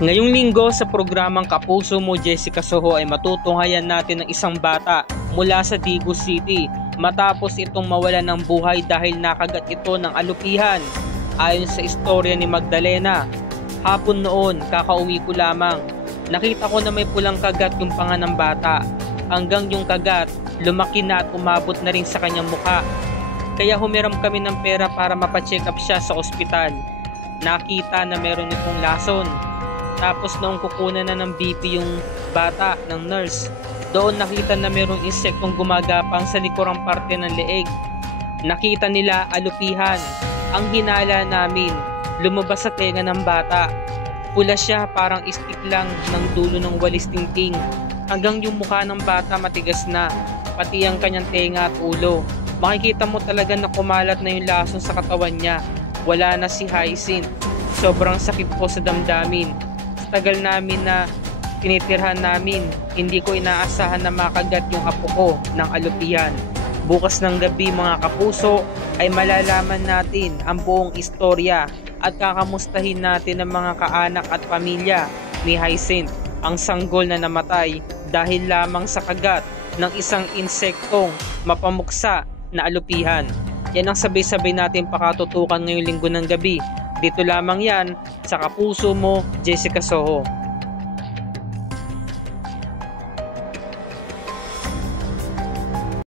Ngayong linggo sa programang Kapuso Mo Jessica Soho ay matutunghayan natin ng isang bata mula sa Digo City matapos itong mawalan ng buhay dahil nakagat ito ng alupihan. Ayon sa istorya ni Magdalena, hapon noon kakauwi ko lamang. Nakita ko na may pulang kagat yung panga ng bata. Hanggang yung kagat, lumaki na at umabot na rin sa kanyang mukha. Kaya humiram kami ng pera para mapacheck up siya sa ospital. Nakita na meron itong lason. Tapos noong kukunan na ng BP yung bata ng nurse, doon nakita na merong insektong gumagapang sa likurang parte ng leeg. Nakita nila alupihan. Ang hinala namin, lumabas sa tenga ng bata. Pula siya, parang stick lang ng dulo ng walis tingting. Hanggang yung mukha ng bata matigas na, pati ang kanyang tenga at ulo. Makikita mo talaga na kumalat na yung lason sa katawan niya. Wala na si Hyacinth. Sobrang sakit po sa damdamin. Tagal namin na tinitirhan namin, hindi ko inaasahan na makagat yung apo ko ng alupihan. Bukas ng gabi mga kapuso ay malalaman natin ang buong istorya at kakamustahin natin ang mga kaanak at pamilya ni Hyacinth, ang sanggol na namatay dahil lamang sa kagat ng isang insektong mapamuksa na alupihan. Yan ang sabay-sabay natin pakatutukan ngayong linggo ng gabi. Dito lamang yan sa Kapuso Mo Jessica Soho.